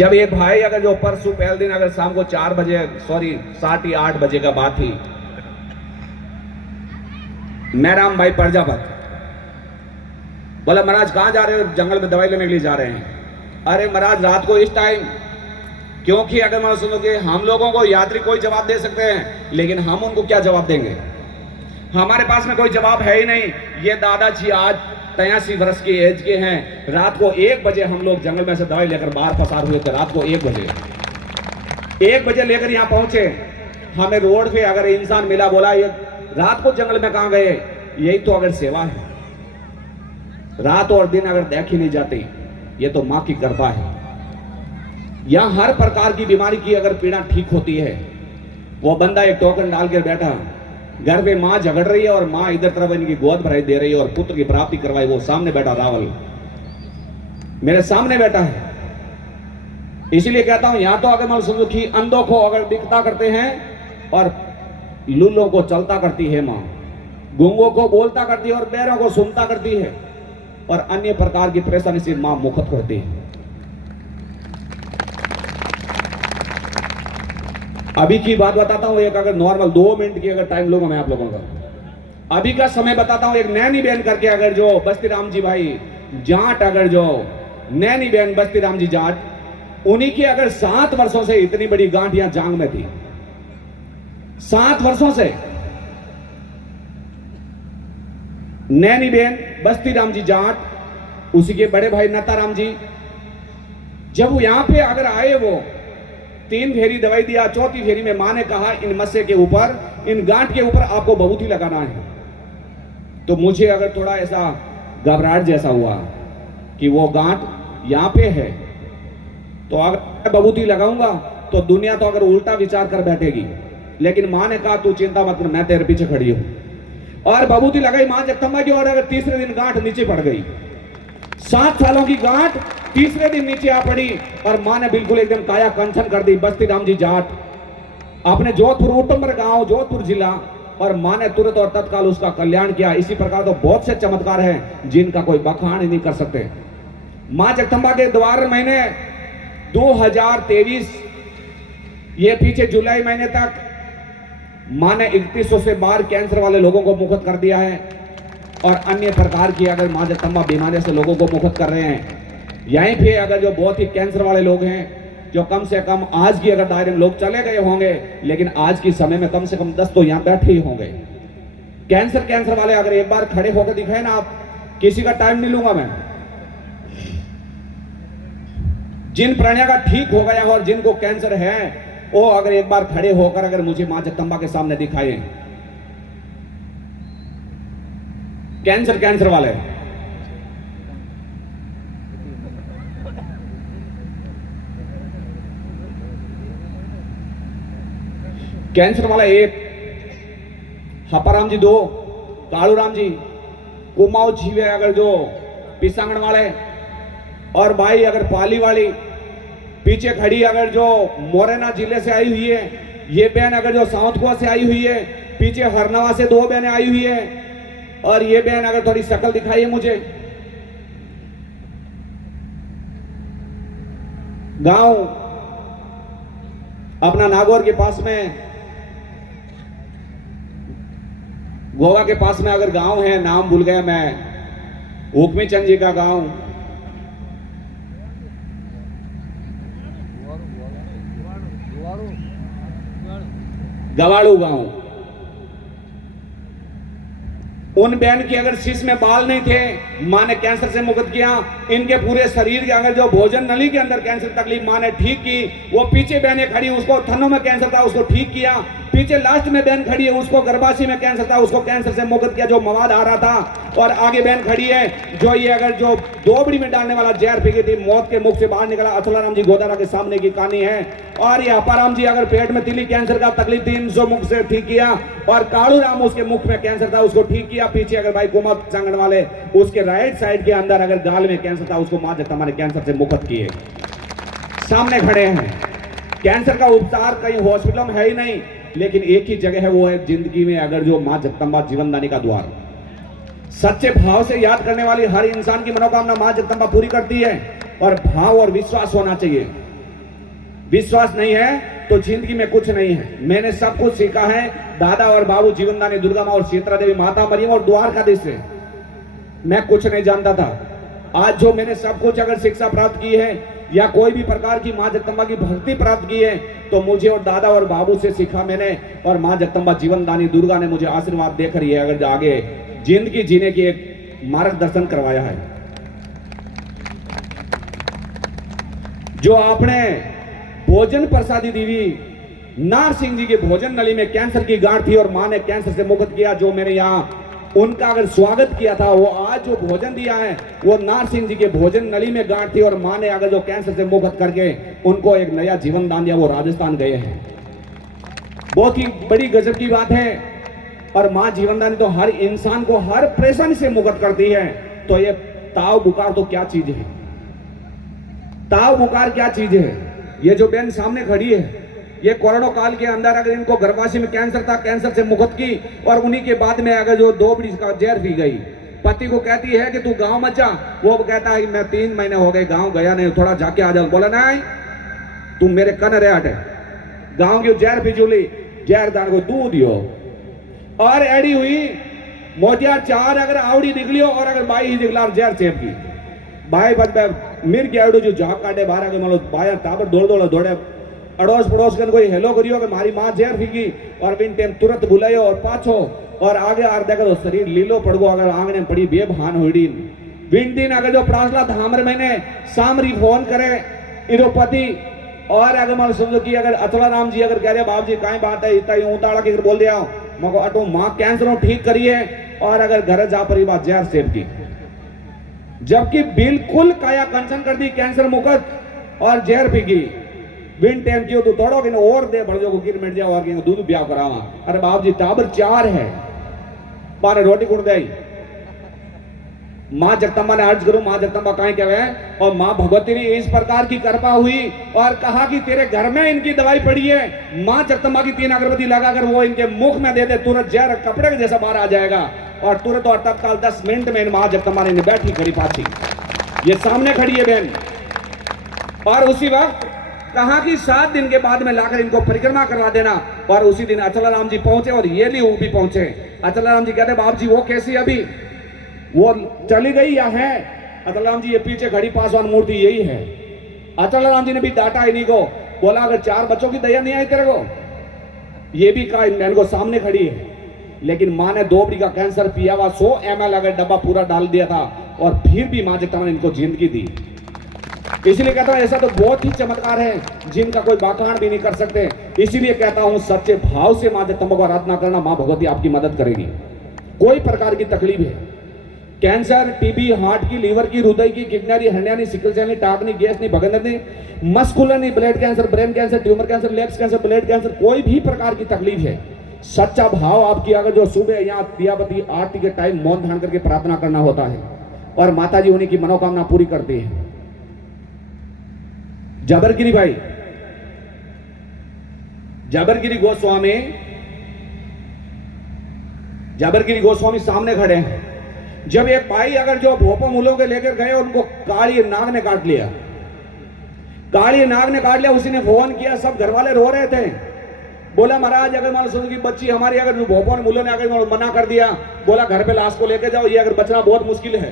जब एक भाई अगर जो परसों पहले दिन अगर शाम को 4 बजे 7 8 बजे का बात थी, मैराम भाई प्रजापत बोला महाराज कहाँ जा रहे हो? जंगल में दवाई लेने के लिए जा रहे हैं। अरे महाराज रात को इस टाइम, क्योंकि अगर मैं सुनो कि हम लोगों को यात्री कोई जवाब दे सकते हैं, लेकिन हम उनको क्या जवाब देंगे? हमारे पास में कोई जवाब है ही नहीं। ये दादाजी आज 83 वर्ष की एज के हैं। रात को 1 बजे हम लोग जंगल में से दवाई लेकर बाहर पसार हुए थे। रात को 1 बजे लेकर यहाँ पहुंचे। हमें रोड पे अगर इंसान मिला, बोला ये रात को जंगल में कहां गए? यही तो अगर सेवा है। रात और दिन अगर देखी नहीं जाती, ये तो माँ की कृपा है। यहां हर प्रकार की बीमारी की अगर पीड़ा ठीक होती है। वो बंदा एक टोकन डाल कर बैठा, घर पे माँ झगड़ रही है और माँ इधर तरफ इनकी गोद भराई दे रही है और पुत्र की प्राप्ति करवाई। वो सामने बैठा रावल मेरे सामने बैठा है। इसीलिए कहता हूं यहां तो अगर मैं सुनो कि अंधों को अगर दिखता करते हैं और लूलों को चलता करती है माँ, गूंगों को बोलता करती है और बैरों को सुनता करती है, और अन्य प्रकार की परेशानी से माँ मुक्त करती है। अभी की बात बताता हूं, एक अगर नॉर्मल 2 मिनट की अगर टाइम लूंगा मैं आप लोगों का। अभी का समय बताता हूं। एक नैनी बहन करके अगर जो बस्ती राम जी भाई जाट, अगर जो नैनी बहन बस्ती राम जी जाट, उन्हीं की अगर 7 वर्षों से इतनी बड़ी गांठ यहां जांग में थी। 7 वर्षों से नैनी बहन बस्ती राम जी जाट, उसी के बड़े भाई नता राम जी, जब वो यहां पे अगर आए, वो 3 फेरी दवाई दिया। 4थी फेरी में मां ने कहा इन मस्से के ऊपर, इन गांठ के ऊपर आपको बबूती लगाना है। तो मुझे अगर थोड़ा ऐसा घबराहट जैसा हुआ कि वो गांठ यहां पे है, तो अगर मैं बबूती लगाऊंगा तो दुनिया तो अगर उल्टा विचार कर बैठेगी। लेकिन मां ने कहा तू चिंता मत कर, मैं तेरे पीछे खड़ी हूं। और बबूती लगाई मां जगदंबा की, और अगर तीसरे दिन गांठ नीचे पड़ गई। 7 सालों की गांठ तीसरे दिन नीचे आ पड़ी और मां ने बिल्कुल एकदम काया कंचन कर दी। बस्ती राम जी जाट अपने जोधपुर उटंबर गांव, जोधपुर जिला, और मां ने तुरंत और तत्काल उसका कल्याण किया। इसी प्रकार तो बहुत से चमत्कार हैं जिनका कोई बखान ही नहीं कर सकते। मां जगदंबा के द्वार महीने 2023 ये पीछे जुलाई महीने तक मां ने 3100 से बाहर कैंसर वाले लोगों को मुक्त कर दिया है, और अन्य प्रकार की अगर मां जगदंबा बीमारी से लोगों को मुक्त कर रहे हैं। यहीं पे अगर जो बहुत ही कैंसर वाले लोग हैं, जो कम से कम आज की अगर दायरे में लोग चले गए होंगे, लेकिन आज की समय में कम से कम 10 तो यहां बैठे ही होंगे। कैंसर वाले अगर एक बार खड़े होकर दिखाए ना, आप किसी का टाइम नहीं लूंगा मैं, जिन प्राणियों का ठीक हो गया और जिनको कैंसर है, वो अगर एक बार खड़े होकर अगर मुझे मां जगदंबा के सामने दिखाए, कैंसर वाले, कैंसर वाला 1, हपाराम जी 2, कालू राम जी, कुमाऊ छीवे अगर जो पिसांगण वाले, और भाई अगर पाली वाली पीछे खड़ी अगर जो मोरेना जिले से आई हुई है, ये बहन अगर जो साउथ गोवा से आई हुई है, पीछे हरनवा से 2 बहनें आई हुई है, और ये बहन अगर थोड़ी शक्ल दिखाई है मुझे। गांव अपना नागौर के पास में, गोवा के पास में अगर गांव है, नाम भूल गया मैं, हुक्मी चंद जी का गांव, गवाड़ू गांव। उन बहन की अगर शीश में बाल नहीं थे, मां ने कैंसर से मुक्त किया। इनके पूरे शरीर के अगर जो भोजन नली के अंदर कैंसर तकलीफ मां ने ठीक की। वो पीछे बहनें खड़ी, उसको थनों में कैंसर था, उसको ठीक किया। पीछे लास्ट में बहन खड़ी है, उसको गर्भाशय में कैंसर था, उसको कैंसर से मुक्त किया, जो मवाद आ रहा था। और आगे बहन खड़ी है जो ये अगर जो दोबड़ी में डालने वाला जहर पी गई थी, मौत के मुख से बाहर निकला। अचलाराम जी गोदारा के सामने की कहानी है। और ये अपाराम जी अगर पेट में तिली कैंसर का तकलीफ थी, इनको मुख से ठीक किया। और कालू राम उसके मुख में कैंसर था, उसको ठीक किया। पीछे अगर भाई कुमार सांगण वाले, उसके राइट साइड के अंदर अगर गाल में कैंसर था, उसको मां जगदंबा ने कैंसर से मुक्त किए। सामने खड़े हैं। कैंसर का उपचार कहीं हॉस्पिटल में है ही नहीं, लेकिन एक ही जगह है, वो है जिंदगी में अगर जो मां जगदंबा जीवनदानी का द्वार। सच्चे भाव से याद करने वाली हर इंसान की मनोकामना मां जगदंबा पूरी करती है। और भाव और विश्वास होना चाहिए। विश्वास नहीं है तो जिंदगी में कुछ नहीं है। मैंने सब कुछ सीखा है दादा और बाबू जीवनदानी दुर्गा माँ और शीतला देवी माता मरियम और द्वारकाधीश से। मैं कुछ नहीं जानता था। आज जो मैंने सब कुछ अगर शिक्षा प्राप्त की है या कोई भी प्रकार की माँ जगदम्बा की भक्ति प्राप्त की है तो मुझे और दादा और बाबू से सीखा मैंने, और माँ जगदम्बा जीवनदानी दुर्गा ने मुझे आशीर्वाद देकर ये अगर आगे जिंदगी जीने की एक मार्गदर्शन करवाया है। जो आपने भोजन प्रसादी देवी नार सिंह जी के भोजन नली में कैंसर की गांठ थी और मां ने कैंसर से मुक्त किया, जो मैंने यहाँ उनका अगर स्वागत किया था, वो आज जो भोजन दिया है वो नार सिंह जी के भोजन नली में गांठ थी और मां ने अगर जो कैंसर से मुक्त करके उनको एक नया जीवन दान दिया, वो राजस्थान गए हैं। बहुत ही बड़ी गजब की बात है। और मां जीवनदानी तो हर इंसान को हर परेशानी से मुक्त करती है। तो ये ताव बुखार तो क्या चीज है, ताव बुखार क्या चीज है। ये जो बहन सामने खड़ी है, ये कोरोना काल के अंदर अगर इनको गर्भाशय में कैंसर था, कैंसर से मुक्त की, और उन्हीं के बाद में अगर जो 2 बड़ी का जहर पी गई, पति को कहती है कि तू गांव मत जा, वो कहता है मैं 3 महीने हो गए गांव गया नहीं, थोड़ा जाके आ जाओ। बोला नहीं, तुम मेरे कन रे हटे, गांव की जहर पिजुली जहर दान को दूध दियो और एडी हुई मोतियार 4 अगर आवड़ी निकलियो और अगर बाई ही निकला जहर चेप की बाई बद मिर के आवड़ो जो झाक काटे बाहर आगे मान लो बाया टाबर दौड़े अड़ोस पड़ोस कन कोई हेलो करियो कि मारी मां जहर फीकी और बिन टाइम तुरंत बुलायो और पाछो और आगे आर देखो तो शरीर लीलो पड़ गो, अगर आंगने पड़ी बेभान होड़ी बिन दिन अगर जो प्रासला धामर मैंने सामरी फोन करे इरो पति और अगर मान समझो कि अगर अचला राम जी अगर कह रहे बाप जी काई बात है इतना ऊताड़ा के बोल दिया मको अटो मां कैंसर ठीक करिए और अगर घर जा परी बात जहर सेव की, जबकि बिल्कुल काया कंचन कर दी कैंसर मुक्त और जहर पीगी बिन टाइम की तो तोड़ोगे ना और दे बढ़ जाओ गिर मिट जाओ और दूध ब्याह करावा। अरे बाप जी टाबर 4 है, बारे रोटी कुड़ दे। मां जगदम्बा ने अर्ज करो मां जगदम्बा कहीं क्या है, और मां भगवती ने इस प्रकार की कृपा हुई और कहा कि तेरे घर में इनकी दवाई पड़ी है। मां जगदम्बा की 3 अगरबत्ती लगाकर वो इनके मुख में दे दे, तुरंत जहर कपड़े के जैसा बाहर आ जाएगा और तुरंत और तत्काल 10 मिनट में मां जगदम्बा ने बैठी खड़ी पाची, ये सामने खड़ी है बहन। और उसी वक्त कहा कि 7 दिन के बाद में लाकर इनको परिक्रमा करवा देना, और उसी दिन अचलाराम जी पहुंचे और ये भी पहुंचे। अचलाराम जी कहते बाप जी वो कैसी अभी वो चली गई या है? अचलाराम जी ये पीछे खड़ी पासवान मूर्ति यही है। अचलाराम जी ने भी डांटा इन्हीं को, बोला अगर 4 बच्चों की दया नहीं आई तेरे को, ये भी कहा इन को सामने खड़ी है। लेकिन मां ने 2 बड़ी का कैंसर पिया हुआ 100 ml अगर डब्बा पूरा डाल दिया था और फिर भी मां जगदम्बा ने इनको जिंदगी दी। इसलिए कहता हूं ऐसा तो बहुत ही चमत्कार है जिनका कोई बाखान भी नहीं कर सकते। इसीलिए कहता हूं सच्चे भाव से मां जगदम्बा को आराधना करना, मां भगवती आपकी मदद करेगी। कोई प्रकार की तकलीफ है, कैंसर, टीबी, हार्ट की, लीवर की, हृदय की, किडनी, हंडिया, सिकल सेल, टाकनी, गैस नहीं, भगंदर नहीं, मस्कुलर नहीं, blood cancer, brain cancer, tumour cancer, legs cancer, blood cancer, कोई भी प्रकार की तकलीफ है, सच्चा भाव आपकी अगर जो सुबह यहाँ दियाबती आरती के टाइम मौन धारण करके प्रार्थना करना होता है और माता जी उन्हीं की मनोकामना पूरी करती है। जाबरगिरी भाई, जाबरगिरी गोस्वामी सामने खड़े हैं। जब एक भाई अगर जो भोपा मूलों के लेकर गए उनको काली नाग ने काट लिया, काली नाग ने काट लिया। उसी ने फोन किया, सब घर वाले रो रहे थे। बोला महाराज अगर मान सुनो की बच्ची हमारी अगर भोपा मूलों ने अगर मना कर दिया, बोला घर पे लाश को लेके जाओ, ये अगर बचना बहुत मुश्किल है।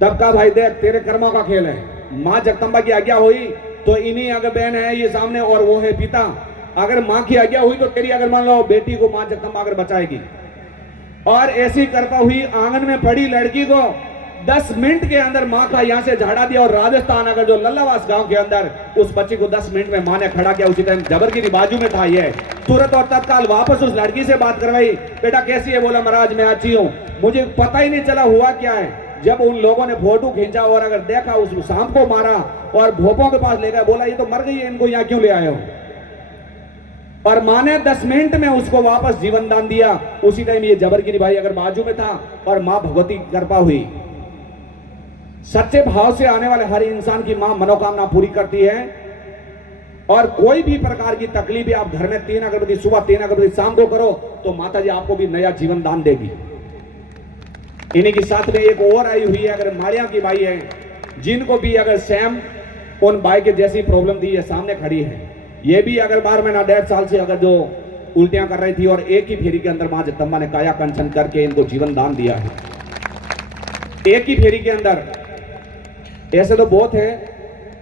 तब का भाई देख तेरे कर्मों का खेल है, मां जगदम्बा की आज्ञा हुई तो इन्हीं अगर बहन है ये सामने और वो है पिता, अगर मां की आज्ञा हुई तो तेरी अगर मान लो बेटी को मां जगदम्बा अगर बचाएगी। और ऐसी करता हुई आंगन में पड़ी लड़की को 10 मिनट के अंदर मां का यहां से झाड़ा दिया और राजस्थान अगर जो लल्लावास गांव के अंदर उस बच्ची को 10 मिनट में मां ने खड़ा किया। उसी टाइम जाबरगिरी बाजू में था, ये तुरंत और तत्काल वापस उस लड़की से बात करवाई। बेटा कैसी है? बोला महाराज मैं अच्छी हूं, मुझे पता ही नहीं चला हुआ क्या है। जब उन लोगों ने फोटो खींचा और अगर देखा उस सांप को मारा और भोपों के पास ले गया, बोला ये तो मर गई है, इनको यहाँ क्यों ले आए हो? और मां ने 10 मिनट में उसको वापस जीवन दान दिया। उसी टाइम ये जाबरगिरी भाई अगर बाजू में था और मां भगवती की कृपा हुई। सच्चे भाव से आने वाले हर इंसान की मां मनोकामना पूरी करती है। और कोई भी प्रकार की तकलीफ है, आप घर में 3 अगरबत्ती सुबह 3 अगरबत्ती शाम को करो तो माता जी आपको भी नया जीवन दान देगी। इन्हीं के साथ में एक और आई हुई है, अगर मारिया की भाई है, जिनको भी अगर सैम उन बाई के जैसी प्रॉब्लम थी, ये सामने खड़ी है। ये भी अगर 12 महीना 1.5 साल से अगर जो उल्टियां कर रही थी, और एक ही फेरी के अंदर मां जगदम्बा ने काया कंचन करके इनको जीवन दान दिया है, एक ही फेरी के अंदर। ऐसे तो बहुत है,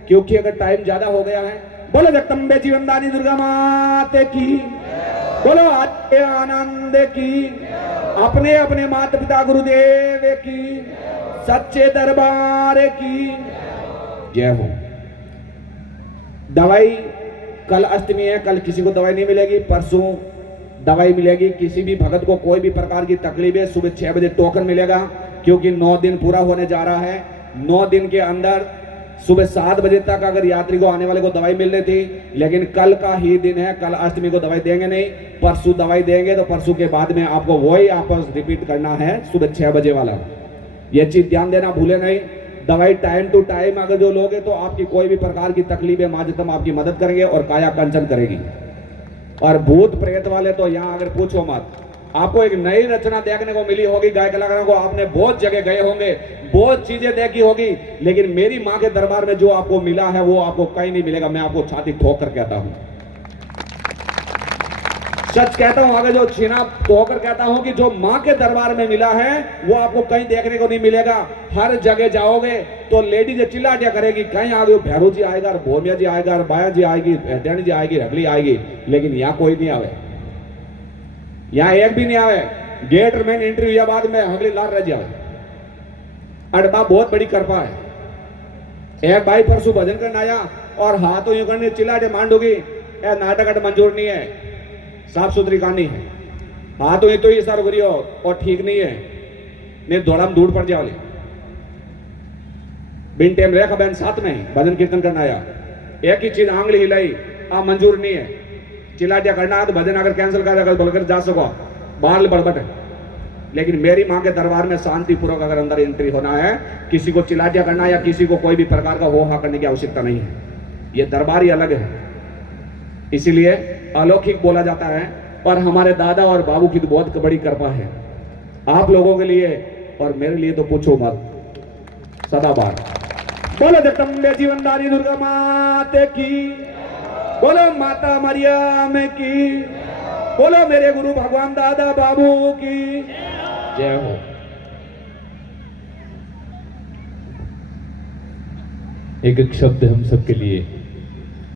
क्योंकि अगर टाइम ज्यादा हो गया है। बोलो जगदम्बे जीवन दानी दुर्गा माते की, बोलो आद्य आनंद की, अपने अपने माता पिता गुरुदेव की, सच्चे दरबार की जय हो। दवाई कल अष्टमी है, कल किसी को दवाई नहीं मिलेगी, परसों दवाई मिलेगी। किसी भी भगत को कोई भी प्रकार की तकलीफ है, सुबह 6 बजे टोकन मिलेगा, क्योंकि 9 दिन पूरा होने जा रहा है। 9 दिन के अंदर सुबह 7 बजे तक अगर यात्री को आने वाले को दवाई मिल रही थी, लेकिन कल का ही दिन है, कल अष्टमी को दवाई देंगे नहीं, परसों दवाई देंगे। तो परसों के बाद में आपको वही आपस रिपीट करना है, सुबह 6 बजे वाला। यह चीज ध्यान देना भूले नहीं। दवाई टाइम टू टाइम अगर जो लोगे तो आपकी कोई भी प्रकार की तकलीफ है, मां जगदम्बा आपकी मदद करेंगे और काया कंचन करेगी। और भूत प्रेत वाले तो यहाँ अगर पूछो मत, आपको एक नई रचना देखने को मिली होगी। गाय कलाकारों को आपने बहुत जगह गए होंगे, बहुत चीजें देखी होगी, लेकिन मेरी मां के दरबार में जो आपको मिला है वो आपको कहीं नहीं मिलेगा। मैं आपको छाती ठोक कर कहता हूं, सच कहता हूं, अगर जो छीना तोड़कर कहता हूं कि जो मां के दरबार में मिला है वो आपको कहीं देखने को नहीं मिलेगा। हर जगह जाओगे तो लेडीज चिल्लाटिया करेगी, कहीं आ गए भैरू जी आएगा, भोमिया जी आएगा, बाया जी आएगी, डैनी जी आएगी, रगली आएगी, लेकिन यहाँ कोई नहीं आवे, यहाँ एक भी नहीं आवे। गेट में एंट्री हुआ बाद में हगली लाल रह जाए। अड़बा बहुत बड़ी कृपा है। एक भाई परसों भजन करने आया और हाथों यूं करने चिल्लाटे मांडोगी, नाटक मंजूर नहीं है, साफ सुथरी कहानी है। हाथों ये तो ये सर करियो और ठीक नहीं है, नहीं दौड़ा में दूर पड़ जाओ। बिन टेम रेखा बहन साथ में भजन कीर्तन करना आया, एक ही चीज आंगली हिलाई, आ मंजूर नहीं है। चिल्लाटिया करना है तो भजन अगर कैंसिल कर अगर बोलकर जा सको बाहर बड़बट। लेकिन मेरी मां के दरबार में शांति पूर्वक अगर अंदर एंट्री होना है, किसी को चिल्लाटिया करना या किसी को कोई भी प्रकार का हो हा करने की आवश्यकता नहीं है। ये दरबार ही अलग है, इसीलिए अलौकिक बोला जाता है। और हमारे दादा और बाबू की तो बहुत बड़ी कृपा है आप लोगों के लिए, और मेरे लिए तो पूछो मत सदाबार। बोलो जगदम्बे जीवनदारी दुर्गा माते की, बोलो माता मरियम की, बोलो मेरे गुरु भगवान दादा बाबू की जय हो। एक एक शब्द हम सबके लिए